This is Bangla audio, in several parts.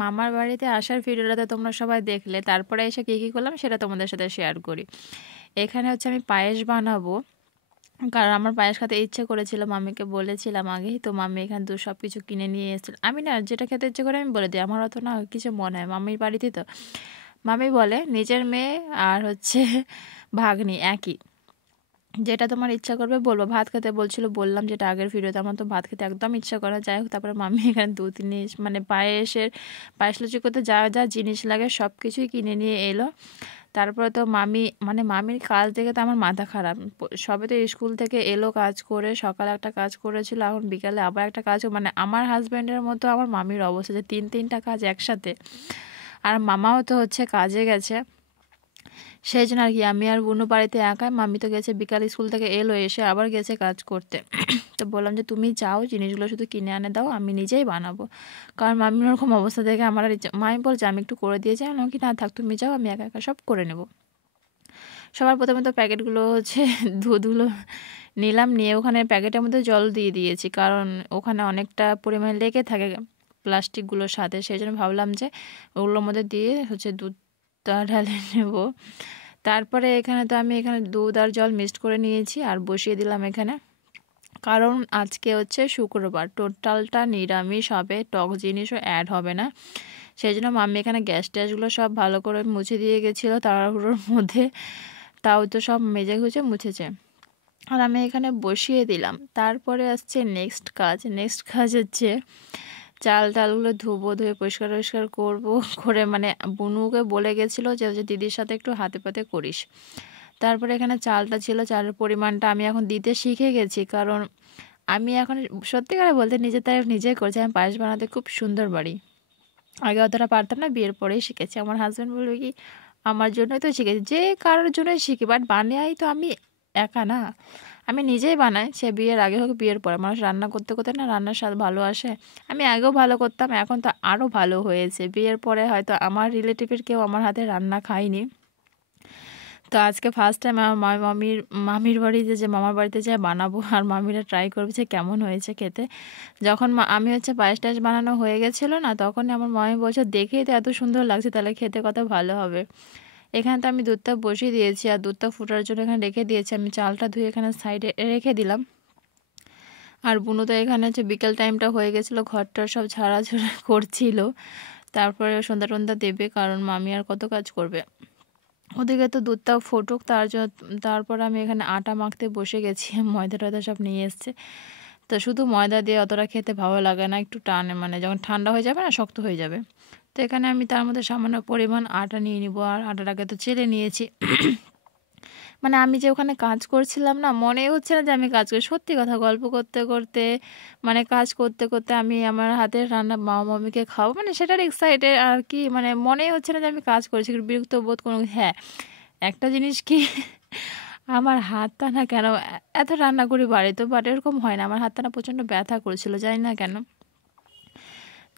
মামার বাড়িতে আসার ভিডিওটা তো তোমরা সবাই দেখলে, তারপরে এসে কী করলাম সেটা তোমাদের সাথে শেয়ার করি। এখানে হচ্ছে আমি পায়েস বানাবো, কারণ আমার পায়েস খেতে ইচ্ছে করেছিল, মামিকে বলেছিলাম আগেই, তো মামি এখানে সব কিছু কিনে নিয়ে এসেছিল। আমি না যেটা খেতে ইচ্ছে করে আমি বলে দিই, আমার অত না কিছু মনে হয়, মামির বাড়িতে তো মামি বলে নিজের মেয়ে আর হচ্ছে ভাগ্নি একই, যেটা তোমার ইচ্ছা করবে বলবো। ভাত খেতে বলছিল, বললাম যেটা আগের ভিডিওতে, আমার তো ভাত খেতে একদম ইচ্ছা করে। যাই হোক, তারপরে মামি এখানে দু তিন জিনিস মানে পায়েস লুচি করতে যা যা জিনিস লাগে সব কিছুই কিনে নিয়ে এলো। তারপরে তো মামির কাজ দেখে তো আমার মাথা খারাপ। সবে তো স্কুল থেকে এলো কাজ করে, সকালে একটা কাজ করেছিল, এখন বিকালে আবার একটা কাজ, মানে আমার হাজব্যান্ডের মতো আমার মামির অবস্থা, যে তিনটা কাজ একসাথে। আর মামাও তো হচ্ছে কাজে গেছে, সেই জন্য আর কি আমি আর বুনু বাড়িতে একাই। মামি তো গেছে বিকাল, স্কুল থেকে এলো, এসে আবার গেছে কাজ করতে। তো বললাম যে তুমি যাও, জিনিসগুলো শুধু কিনে আনে দাও, আমি নিজেই বানাবো। কারণ মামির ওরকম অবস্থা দেখে আমার আর মামি বলছে আমি একটু করে দিয়ে যাই, কি না থাক, তুমি যাও, আমি একা একা সব করে নেব। সবার প্রথমে তো প্যাকেটগুলো হচ্ছে দুধগুলো নিলাম, নিয়ে ওখানে প্যাকেটের মধ্যে জল দিয়ে দিয়েছি, কারণ ওখানে অনেকটা পরিমাণে লেগে থাকে প্লাস্টিকগুলোর সাথে, সেই জন্য ভাবলাম যে ওগুলোর মধ্যে দিয়ে হচ্ছে দুধটা ঢালে নেব। তারপরে এখানে তো আমি এখানে দুধ আর জল মিক্সড করে নিয়েছি আর বসিয়ে দিলাম এখানে, কারণ আজকে হচ্ছে শুক্রবার, টোটালটা নিরামিষ হবে, টক জিনিসও অ্যাড হবে না। সেই জন্য মাম্মি এখানে গ্যাস ট্যাসগুলো সব ভালো করে মুছে দিয়ে গেছিলো তাড়াহুড়োর মধ্যে, তাও তো সব মেজে গুছে মুছেছে, আর আমি এখানে বসিয়ে দিলাম। তারপরে আসছে নেক্সট কাজ হচ্ছে চাল টালগুলো ধুয়ে পরিষ্কার করবো, করে মানে বুনুকে বলে গেছিলো যে দিদির সাথে একটু হাতে পাতে করিস। তারপরে এখানে চালটা ছিল, চালের পরিমাণটা আমি এখন দিতে শিখে গেছি, কারণ আমি এখন সত্যিকারে বলতে নিজের তারিফ নিজেই করছি, আমি পায়েস বানাতে খুব সুন্দর পারি। আগে অতটা পারতাম না, বিয়ের পরেই শিখেছি। আমার হাজব্যান্ড বলবে কি আমার জন্যই তো শিখেছি, যে কারোর জন্যই শিখি, বাট বানাই তো আমি একা না, আমি নিজেই বানাই, সে বিয়ের আগে হোক বিয়ের পরে। মানুষ রান্না করতে করতে না রান্নার স্বাদ ভালো আসে। আমি আগেও ভালো করতাম, এখন তো আরও ভালো হয়েছে। বিয়ের পরে হয়তো আমার রিলেটিভের কেউ আমার হাতে রান্না খায়নি, তো আজকে ফার্স্ট টাইম আমার মামির বাড়িতে যে মামার বাড়িতে যেয়ে বানাবো, আর মামিরা ট্রাই করবে যে কেমন হয়েছে খেতে। যখন আমি হচ্ছে পায়েস টায়েস বানানো হয়ে গেছিলো না, তখনই আমার মামি বলছে দেখেই তো এত সুন্দর লাগছে, তাহলে খেতে কত ভালো হবে। এখানে তো আমি দুধটা বসিয়ে দিয়েছি, আর দুধটা ফুটার জন্য এখানে রেখে দিয়েছি। আমি চালটা ধুয়ে এখানে সাইডে রেখে দিলাম। আর বুনু তো এখানে হচ্ছে বিকেল টাইমটা হয়ে গেছিলো, ঘরটা সব ঝাড়াঝুড়ি করছিল, তারপরে সন্ধ্যা টন্ধা দেবে, কারণ মামি আর কত কাজ করবে। ওদিকে তো দুধটা ফুটুক, তারপর আমি এখানে আটা মাখতে বসে গেছি। ময়দা টয়দা সব নিয়ে এসছে, তো শুধু ময়দা দিয়ে অতটা খেতে ভালো লাগে না, একটু টানে, মানে যখন ঠান্ডা হয়ে যাবে না শক্ত হয়ে যাবে। তো এখানে আমি তার মধ্যে সামান্য পরিমাণ আটা নিয়ে নিব, আর আটাটাকে তো চেলে নিয়েছি। মানে আমি যে ওখানে কাজ করছিলাম না, মনেই হচ্ছে না যে আমি কাজ করি, সত্যি কথা। গল্প করতে করতে মানে কাজ করতে করতে আমি আমার হাতের রান্না মামিকে খাবো, মানে সেটার এক্সাইটেড আর কি, মানে মনেই হচ্ছে না যে আমি কাজ করছি, বিরক্ত বোধ কোনো। হ্যাঁ, একটা জিনিস কি আমার হাতটা না কেন এত রান্না করি বাড়িতে, বাট এরকম হয় না, আমার হাতটা না প্রচণ্ড ব্যথা করেছিল, জানি না কেন।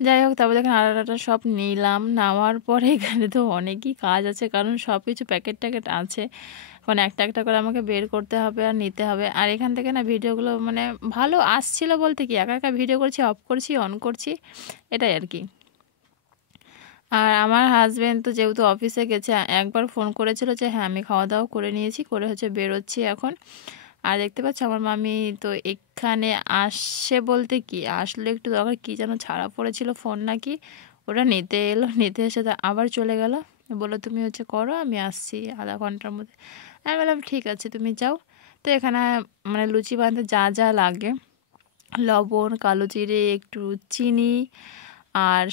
যাই হোক, তারপর দেখেন আটাটা সব নিলাম, নেওয়ার পরে এখানে তো অনেকই কাজ আছে, কারণ সব কিছু প্যাকেট ট্যাকেট আছে, এখন একটা একটা করে আমাকে বের করতে হবে আর নিতে হবে। আর এখান থেকে না ভিডিওগুলো মানে ভালো আসছিল বলতে কি, একা একা ভিডিও করছি, অফ করছি, অন করছি, এটাই আর কি। আর আমার হাজব্যান্ড তো যেহেতু অফিসে গেছে, একবার ফোন করেছিল যে হ্যাঁ আমি খাওয়া দাওয়া করে নিয়েছি, করে হচ্ছে বেরোচ্ছি এখন। আর দেখতে পাচ্ছ আমার মামি তো এখানে আসছে বলতে কি, আসলে একটু দরকার, কি যেন ছাড়া পড়েছিল ফোন নাকি, ওটা নিতে এলো, নিতে এসে তো আবার চলে গেল, বললো তুমি হচ্ছে করো, আমি আসছি আধা ঘন্টার মধ্যে। আমি বললাম ঠিক আছে তুমি যাও। তো এখানে মানে লুচি বানাতে যা যা লাগে, লবণ, কালো জিরে, একটু চিনি, আর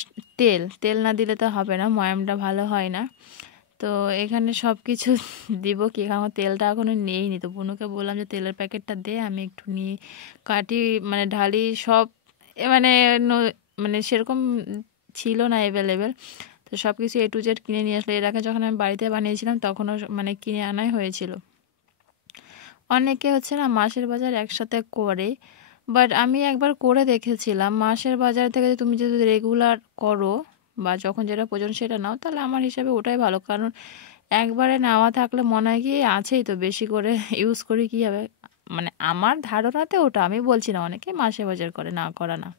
তেল না দিলে তো হবে না, ময়ামটা ভালো হয় না। তো এখানে সব কিছু দিব, কি আমার তেলটা এখনও নেইনি, তো বুনুকে বললাম যে তেলের প্যাকেটটা দে, আমি একটু নিয়ে কাটি, মানে ঢালি সব, মানে মানে সেরকম ছিল না অ্যাভেলেবেল। তো সব কিছু A to Z কিনে নিয়ে আসলো। এর আগে যখন আমি বাড়িতে বানিয়েছিলাম তখনও মানে কিনে আনাই হয়েছিল। অনেকে হচ্ছে না মাসের বাজার একসাথে করে, বাট আমি একবার করে দেখেছিলাম, মাসের বাজার থেকে তুমি যদি রেগুলার করো বা যখন যেটা প্রয়োজন সেটা নাও, তাহলে আমার হিসাবে ওটাই ভালো। কারণ একবারে নেওয়া থাকলে মনে হয় কি আছেই তো, বেশি করে ইউজ করি কী হবে, মানে আমার ধারণাতে ওটা, আমি বলছি না, অনেকে মাসের বাজার করে, না করা না,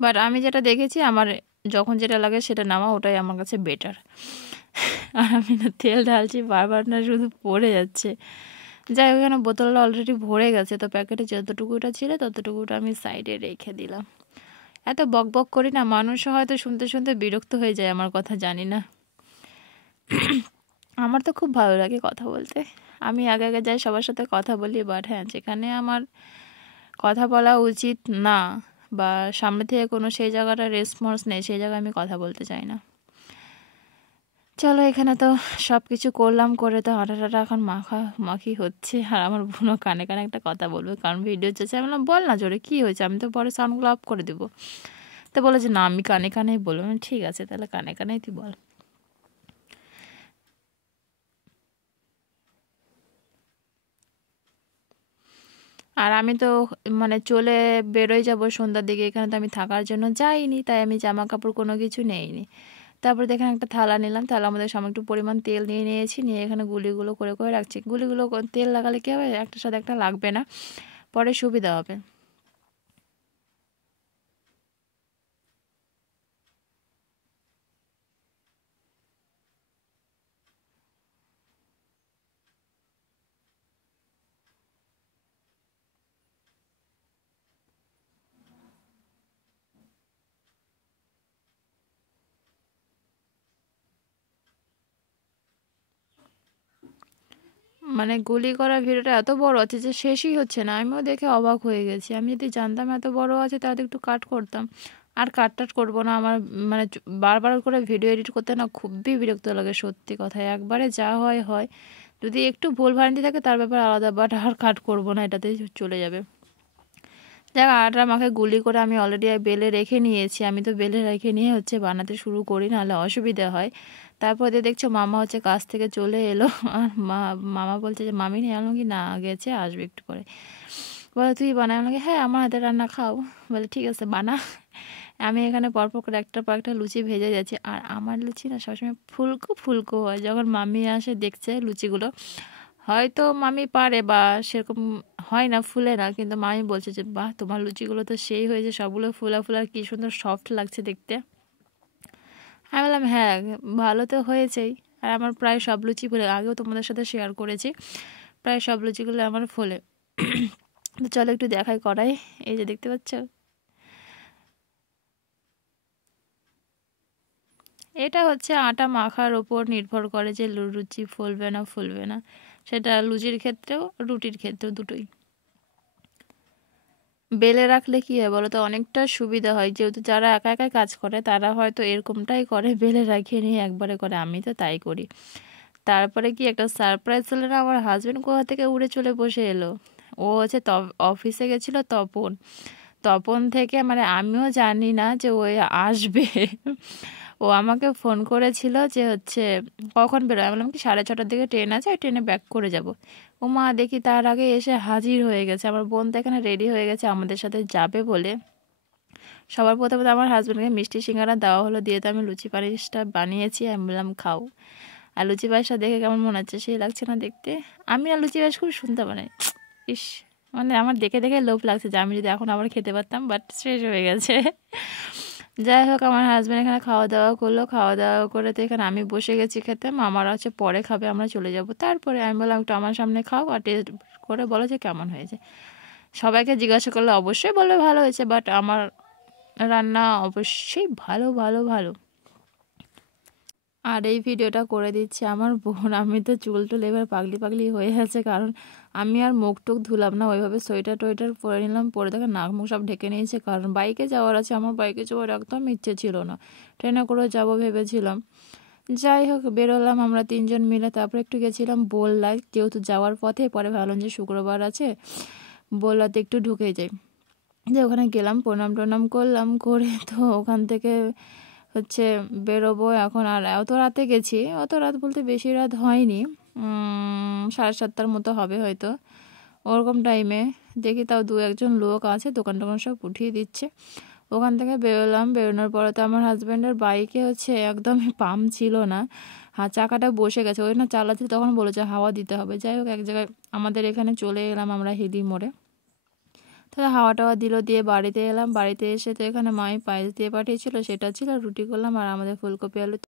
বাট আমি যেটা দেখেছি আমার যখন যেটা লাগে সেটা নেওয়া, ওটাই আমার কাছে বেটার। আর আমি না তেল ঢালছি বারবার, না শুধু পড়ে যাচ্ছে। যাই হোক, এখানে বোতলটা অলরেডি ভরে গেছে, তো প্যাকেটে যতটুকুটা ছিল ততটুকুটা আমি সাইডে রেখে দিলাম। এত বক বক করি না, মানুষ হয়তো শুনতে শুনতে বিরক্ত হয়ে যায় আমার কথা, জানি না। আমার তো খুব ভালো লাগে কথা বলতে। আমি আগে আগে যাই, সবার সাথে কথা বলি। বাট হ্যাঁ, যেখানে আমার কথা বলা উচিত না বা সামনে থেকে কোনো সেই জায়গাটা রেসপন্স নেই, সেই জায়গায় আমি কথা বলতে চাই না। চলো, এখানে তো সব কিছু করলাম, করে তো আটাটা এখন মাখি হচ্ছে। আর আমার বোনও কানে কানে একটা কথা বলবে, কারণ ভিডিও চলছে। আমি বললাম বল না জোরে, কী হয়েছে, আমি তো পরে সাউন্ডগুলো অফ করে দেবো। তো বলে যে না, আমি কানে কানেই বলবো। ঠিক আছে, তাহলে কানে কানেই তুই বল। আর আমি তো মানে চলে বেরোয় যাব সন্ধ্যার দিকে, এখানে তো আমি থাকার জন্য যাইনি, তাই আমি জামা কাপড় কোনো কিছু নেইনি। তারপর দেখেন একটা থালা নিলাম, থালার মধ্যে সামান্য একটু পরিমাণ তেল নিয়ে নিয়েছি, নিয়ে এখানে গুলিগুলো করে করে রাখছি। গুলিগুলো তেল লাগালে কী হবে, একটার সাথে একটা লাগবে না, পরে সুবিধা হবে। মানে গুলি করা ভিডিওটা এত বড় আছে যে শেষই হচ্ছে না, আমিও দেখে অবাক হয়ে গেছি। আমি যদি জানতাম এত বড় আছে তাহলে একটু কাট করতাম। আর কাট টাট করবো না, আমার মানে বারবার করে ভিডিও এডিট করতে না খুবই বিরক্ত লাগে, সত্যি কথা। একবারে যা হয় হয়, যদি একটু ভুল ভ্রান্তি থাকে তার ব্যাপারে আলাদা, বাট আর কাট করবো না, এটাতেই চলে যাবে। দেখ, আটা আমাকে গুলি করে আমি অলরেডি বেলে রেখে নিয়েছি। আমি তো বেলে রেখে নিয়ে হচ্ছে বানাতে শুরু করি, নাহলে অসুবিধা হয়। তারপর দিয়ে দেখছো মামা হচ্ছে কাজ থেকে চলে এলো। আর মামা বলছে যে মামি নিয়ে আলো কি না, গেছে, আসবে একটু পরে। বলে তুই বানাই, আমাকে হ্যাঁ আমার হাতে রান্না খাও। বলে ঠিক আছে বানা। আমি এখানে পরপর করে একটার পর একটা লুচি ভেজে যাচ্ছি। আর আমার লুচি না সবসময় ফুলকো ফুলকো হয়। যখন মামি আসে দেখছে লুচিগুলো, হয়তো মামি পারে বা সেরকম হয় না, ফুলে না, কিন্তু মামি বলছে যে বাহ, তোমার লুচিগুলো তো সেই হয়েছে, সবগুলো ফুলা ফুলা, কি সুন্দর সফট লাগছে দেখতে। আমি বললাম হ্যাঁ, ভালো তো হয়েছেই। আর আমার প্রায় সব লুচি ফুলে, আগেও তোমাদের সাথে শেয়ার করেছি, প্রায় সব লুচিগুলো আমার ফোলে। তো চলো একটু দেখাই করাই, এই যে দেখতে পাচ্ছ, এটা হচ্ছে আটা মাখার ওপর নির্ভর করে যে লুচি ফুলবে না ফুলবে না, সেটা লুচির ক্ষেত্রেও রুটির ক্ষেত্রেও দুটোই। বেলে রাখলে কী হয় বলো তো, অনেকটা সুবিধা হয়। যেহেতু যারা একা একা কাজ করে তারা হয়তো এরকমটাই করে, বেলে রাখিয়ে নিয়ে একবারে করে, আমি তো তাই করি। তারপরে কি একটা সারপ্রাইজ হলো না, আমার হাজবেন্ড কোথা থেকে উড়ে চলে বসে এলো। ও হচ্ছে অফিসে গেছিল তপন, তপন থেকে মানে আমিও জানি না যে ওই আসবে। ও আমাকে ফোন করেছিল যে হচ্ছে কখন বেরোয়, আমি বললাম কি 6:30টার দিকে ট্রেন আছে, ওই ট্রেনে ব্যাক করে যাব। ও মা, দেখি তার আগে এসে হাজির হয়ে গেছে। আমার বোন তো এখানে রেডি হয়ে গেছে আমাদের সাথে যাবে বলে। সবার প্রথমে তো আমার হাজব্যান্ডকে মিষ্টি সিঙ্গারা দেওয়া হলো, দিয়ে তো আমি লুচি পায়েসটা বানিয়েছি, আমি বললাম খাও। আর লুচি পায়েসটা দেখে কেমন মনে হচ্ছে, সেই লাগছে না দেখতে? আমি আর লুচি পায়েস খুব শুনতে বানাই। ইস, মানে আমার দেখে দেখে লোভ লাগছে যে আমি যদি এখন আবার খেতে পারতাম, বাট শেষ হয়ে গেছে। যাই হোক, আমার হাজব্যান্ড এখানে খাওয়া দাওয়া করলো, খাওয়া দাওয়া করে তো এখানে আমি বসে গেছি খেতে। মামারা হচ্ছে পরে খাবে, আমরা চলে যাব। তারপরে আমি বললাম একটু আমার সামনে খাও আর টেস্ট করে বলো যে কেমন হয়েছে। সবাইকে জিজ্ঞাসা করলে অবশ্যই বলবে ভালো হয়েছে, বাট আমার রান্না অবশ্যই ভালো ভালো ভালো। আর এই ভিডিওটা করে দিচ্ছে আমার বোন। আমি তো চুল টুল এবার পাগলি পাগলি হয়ে আছে, কারণ আমি আর মুখ টুক ধুলাম না, ওইভাবে সোয়েটার টোয়েটার পরে নিলাম, পরে দেখে নাক মুখ সব ঢেকে নিয়েছে, কারণ বাইকে যাওয়ার আছে। আমার বাইকে যাওয়ার একদম ইচ্ছে ছিল না, ট্রেনে করে যাবো ভেবেছিলাম। যাই হোক, বেরোলাম আমরা তিনজন মিলে। তারপরে একটু গেছিলাম বললায়, যেহেতু যাওয়ার পথে, পরে ভাবলাম যে শুক্রবার আছে, বললাতে একটু ঢুকে যাই। যে ওখানে গেলাম, প্রণাম টনাম করলাম, করে তো ওখান থেকে হচ্ছে বেরোবো এখন। আর অত রাতে গেছি, অত রাত বলতে বেশি রাত হয়নি, 7:30টার মতো হবে হয়তো, ওরকম টাইমে। দেখি তাও দু একজন লোক আছে, দোকান টোকান সব উঠিয়ে দিচ্ছে। ওখান থেকে বেরোলাম, বেরোনোর পরে তো আমার হাজব্যান্ডের বাইকে হচ্ছে একদমই পাম্প ছিল না, চাকাটা বসে গেছে। ওই না চালাচ্ছি, তখন বলেছে হাওয়া দিতে হবে। যাই হোক, এক জায়গায় আমাদের এখানে চলে এলাম আমরা হিলি মোড়ে। তাহলে হাওয়া টাওয়া দিল, দিয়ে বাড়িতে এলাম। বাড়িতে এসে তো এখানে মামি পায়েস দিয়ে পাঠিয়েছিল, সেটা ছিল। রুটি করলাম আর আমাদের ফুলকপি আলু